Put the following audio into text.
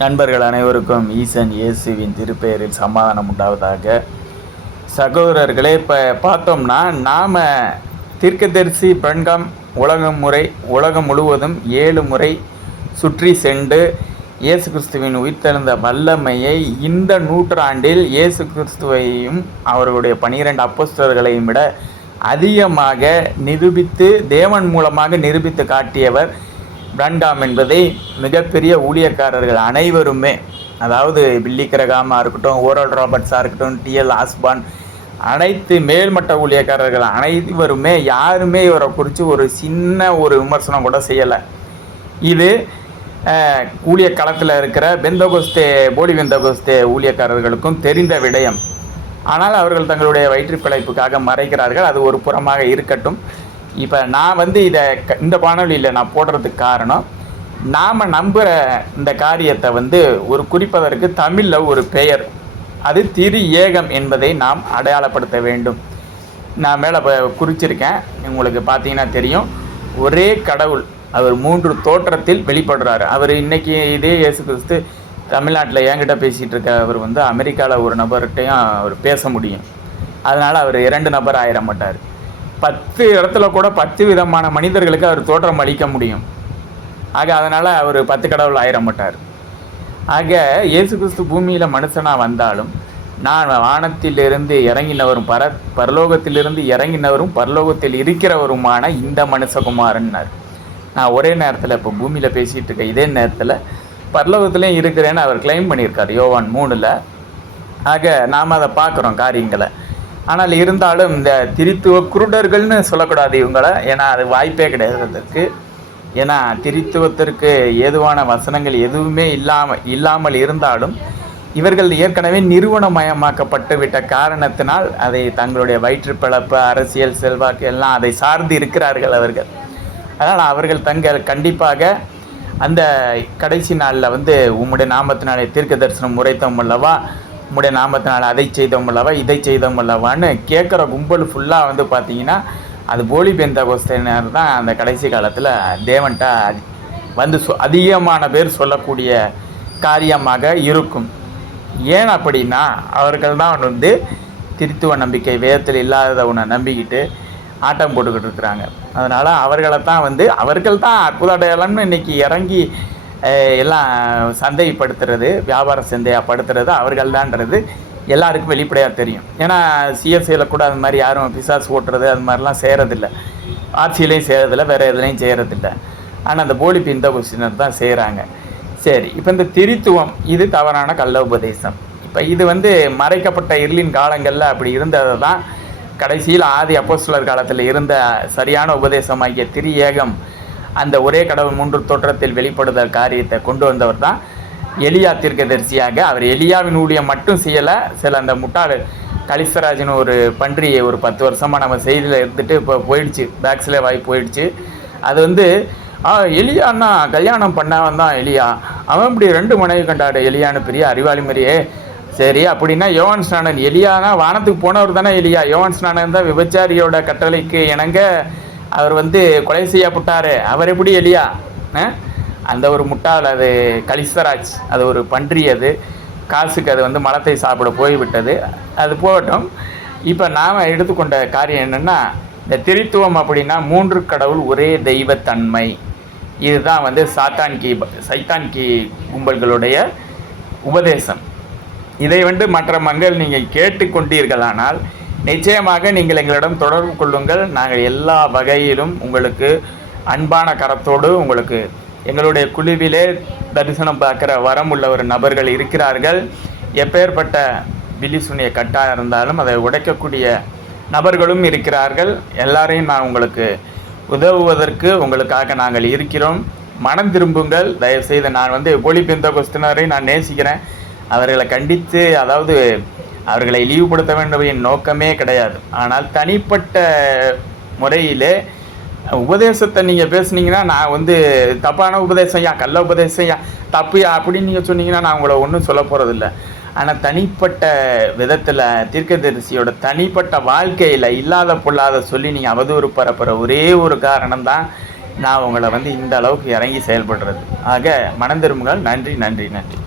நண்பர்கள் அனைவருக்கும் ஈசன் இயேசுவின் திருப்பெயரில் சமாதானம் உண்டாவதாக. சகோதரர்களே இப்போ பார்த்தோம்னா நாம் தீர்க்கதரிசி பெண்கம் உலகம் முறை உலகம் முழுவதும் ஏழு முறை சுற்றி சென்று இயேசு கிறிஸ்துவின் உயிர்த்தெழுந்த வல்லமையை இந்த நூற்றாண்டில் இயேசு கிறிஸ்துவையும் அவர்களுடைய பனிரெண்டு அப்போஸ்தர்களையும் விட அதிகமாக நிரூபித்து தேவன் மூலமாக நிரூபித்து காட்டியவர் பிரண்டாம் என்பதை மிகப்பெரிய ஊழியக்காரர்கள் அனைவருமே அதாவது பில்லி கிரகாமாக இருக்கட்டும் ஓரல் ராபர்ட்ஸாக இருக்கட்டும் டிஎல் ஆஸ்பான் அனைத்து மேல்மட்ட ஊழியக்காரர்கள் அனைவருமே யாருமே இவரை குறித்து ஒரு சின்ன ஒரு விமர்சனம் கூட செய்யலை. இது ஊழிய களத்தில் இருக்கிற பெந்தகோஸ்தே போலி பெந்தகோஸ்தே ஊழியக்காரர்களுக்கும் தெரிந்த விடயம். ஆனால் அவர்கள் தங்களுடைய வயிற்றுப் பிழைப்புக்காக மறைக்கிறார்கள். அது ஒரு புறமாக இருக்கட்டும். இப்போ நான் வந்து இதை க- இந்த வானொலியில் நான் போடுறதுக்கு காரணம் நாம் நம்புகிற இந்த காரியத்தை வந்து ஒரு குறிப்பதற்கு தமிழில் ஒரு பெயர். அது திரு ஏகம் என்பதை நாம் அடையாளப்படுத்த வேண்டும். நான் மேலே குறிச்சிருக்கேன். உங்களுக்கு பார்த்தீங்கன்னா தெரியும். ஒரே கடவுள் அவர் மூன்று தோற்றத்தில் வெளிப்படுறாரு. அவர் இன்றைக்கி இதே இயேசு கிறிஸ்து தமிழ்நாட்டில் என்கிட்ட பேசிகிட்டு இருக்க அவர் வந்து அமெரிக்காவில் ஒரு நபர்கிட்டையும் அவர் பேச முடியும். அதனால் அவர் இரண்டு நபர் ஆயிட மாட்டார். பத்து இடத்துல கூட பத்து விதமான மனிதர்களுக்கு அவர் தோற்றம் அளிக்க முடியும். ஆக அதனால் அவர் பத்து கடவுள் ஆயிட மாட்டார் ஆக இயேசு கிறிஸ்து பூமியில் மனுஷனாக வந்தாலும் நான் வானத்திலிருந்து இறங்கினவரும் பர பரலோகத்திலிருந்து இறங்கினவரும் பரலோகத்தில் இருக்கிறவருமான இந்த மனுஷகுமாரன்னார். நான் ஒரே நேரத்தில் இப்போ பூமியில் பேசிகிட்டு இருக்கேன். இதே நேரத்தில் பரலோகத்துலேயும் இருக்கிறேன்னு அவர் கிளைம் பண்ணியிருக்கார். யோவான் மூணில். ஆக நாம் அதை பார்க்குறோம் காரியங்களை. ஆனால் இருந்தாலும் இந்த திரித்துவ குருடர்கள்னு சொல்லக்கூடாது இவங்களை. ஏன்னா அது வாய்ப்பே கிடையாது அதற்கு. ஏன்னா திரித்துவத்திற்கு ஏதுவான வசனங்கள் எதுவுமே இல்லாமல் இல்லாமல் இருந்தாலும் இவர்கள் ஏற்கனவே நிறுவனமயமாக்கப்பட்டு விட்ட காரணத்தினால் அதை தங்களுடைய வயிற்றுப்பிழப்பு அரசியல் செல்வாக்கு எல்லாம் அதை சார்ந்து இருக்கிறார்கள் அவர்கள். அதனால் அவர்கள் தங்கள் கண்டிப்பாக அந்த கடைசி நாளில் வந்து உம்முடைய நாமத்தினாலே தீர்க்க தரிசனம் உரைத்தோம் அல்லவா? உம்முடைய நாமத்தினால் அதை செய்தோம் அல்லவா இதை செய்தோம் அல்லவான்னு கேட்குற கும்பல் ஃபுல்லாக வந்து பார்த்தீங்கன்னா அது போலி பெந்த கோஸ்தினர் தான் அந்த கடைசி காலத்தில் தேவன்ட்ட வந்து சொ அதிகமான பேர் சொல்லக்கூடிய காரியமாக இருக்கும். ஏன் அப்படின்னா அவர்கள் தான் வந்து திருத்துவ நம்பிக்கை வேதத்தில் இல்லாததை உன்னை நம்பிக்கிட்டு ஆட்டம் போட்டுக்கிட்டு இருக்கிறாங்க. அதனால் அவர்களை தான் வந்து அவர்கள் தான் அற்புத அடையாளம்னு இன்னைக்கு இறங்கி எல்லாம் சந்தைப்படுத்துறது வியாபார சந்தையாக படுத்துறது அவர்கள்தான்றது. எல்லாருக்கும் வெளிப்படையாக தெரியும். ஏன்னா சிஎஸ்சியில் கூட அது மாதிரி யாரும் பிசாஸ் ஓட்டுறது அது மாதிரிலாம் செய்கிறதில்ல ஆட்சியிலையும் செய்கிறதில்ல வேறு எதுலையும் செய்கிறதில்ல ஆனால் அந்த போலி பிந்த கொஸ்டினர் தான் செய்கிறாங்க சரி இப்போ இந்த திரித்துவம் இது தவறான கள்ள உபதேசம். இப்போ இது வந்து மறைக்கப்பட்ட இருளின் காலங்களில் அப்படி இருந்தது தான் கடைசியில் ஆதி அப்போஸ்தலர் காலத்தில் இருந்த சரியான உபதேசமாகிய திரு ஏகம் அந்த ஒரே கடவுள் மூன்று தோற்றத்தில் வெளிப்படுதல் காரியத்தை கொண்டு வந்தவர் தான் எலியா தீர்க்கதரிசியாக. அவர் எலியாவின் ஊழியம் மட்டும் செய்யலை சில அந்த முட்டாள் கலிசராஜன் ஒரு பன்றியை ஒரு பத்து வருஷமாக நம்ம செய்தியில் இருந்துட்டு இப்போ போயிடுச்சு. பேக்ஸில் வாய் போயிடுச்சு. அது வந்து எலியாண்ணா எலியான்னா கல்யாணம் பண்ணவன் தான் எலியா. அவன் இப்படி ரெண்டு மனைவி கண்டாடு எலியான்னு பெரிய அறிவாளி மாதிரியே. சரி அப்படின்னா யோவான் ஸ்நானன் எலியானா வானத்துக்கு போனவர் தானே எலியா. யோவான் ஸ்நானன் தான் விபச்சாரியோட கட்டளைக்கு இணங்க அவர் வந்து கொலை செய்யப்பட்டார். அவர் எப்படி எலியா? அந்த ஒரு முட்டாள் அது கலிசராஜ் அது ஒரு பன்றி அது. காசுக்கு அது வந்து மலத்தை சாப்பிட போய்விட்டது. அது போகட்டும். இப்போ நாம் எடுத்துக்கொண்ட காரியம் என்னென்னா இந்த திரித்துவம் அப்படின்னா மூன்று கடவுள் ஒரே தெய்வத்தன்மை. இதுதான் வந்து சாத்தான்கி சைத்தான்கி கும்பல்களுடைய உபதேசம். இதை வந்து மற்ற மக்கள் நீங்கள் கேட்டுக்கொண்டீர்களானால் நிச்சயமாக நீங்கள் எங்களிடம் தொடர்பு கொள்ளுங்கள். நாங்கள் எல்லா வகையிலும் உங்களுக்கு அன்பான கரத்தோடு உங்களுக்கு எங்களுடைய குழுவிலே தரிசனம் பார்க்குற வரம் உள்ள ஒரு நபர்கள் இருக்கிறார்கள். எப்பேற்பட்ட பிலிசுனிய கட்டாக இருந்தாலும் அதை உடைக்கக்கூடிய நபர்களும் இருக்கிறார்கள். எல்லாரையும் நான் உங்களுக்கு உதவுவதற்கு உங்களுக்காக நாங்கள் இருக்கிறோம். மனம் திரும்புங்கள். தயவுசெய்து நான் வந்து ஒளி பிந்த கொஸ்தினரை நான் நேசிக்கிறேன். அவர்களை கண்டித்து அதாவது அவர்களை இழிவுபடுத்த வேண்டும் என் நோக்கமே கிடையாது. ஆனால் தனிப்பட்ட முறையிலே உபதேசத்தை நீங்கள் பேசுனீங்கன்னா நான் வந்து தப்பான உபதேசம் யா கள்ள உபதேசம் யா தப்புயா அப்படின்னு நீங்கள் சொன்னீங்கன்னா நான் உங்களை ஒன்றும் சொல்ல போகிறதில்ல ஆனால் தனிப்பட்ட விதத்தில் தீர்க்கதரிசியோட தனிப்பட்ட வாழ்க்கையில் இல்லாத பொல்லாத சொல்லி நீங்கள் அவதூறு பரப்புகிற ஒரே ஒரு காரணம் தான் நான் உங்களை வந்து இந்த அளவுக்கு இறங்கி செயல்படுறது. ஆக மனம் திரும்புங்கள். நன்றி நன்றி நன்றி.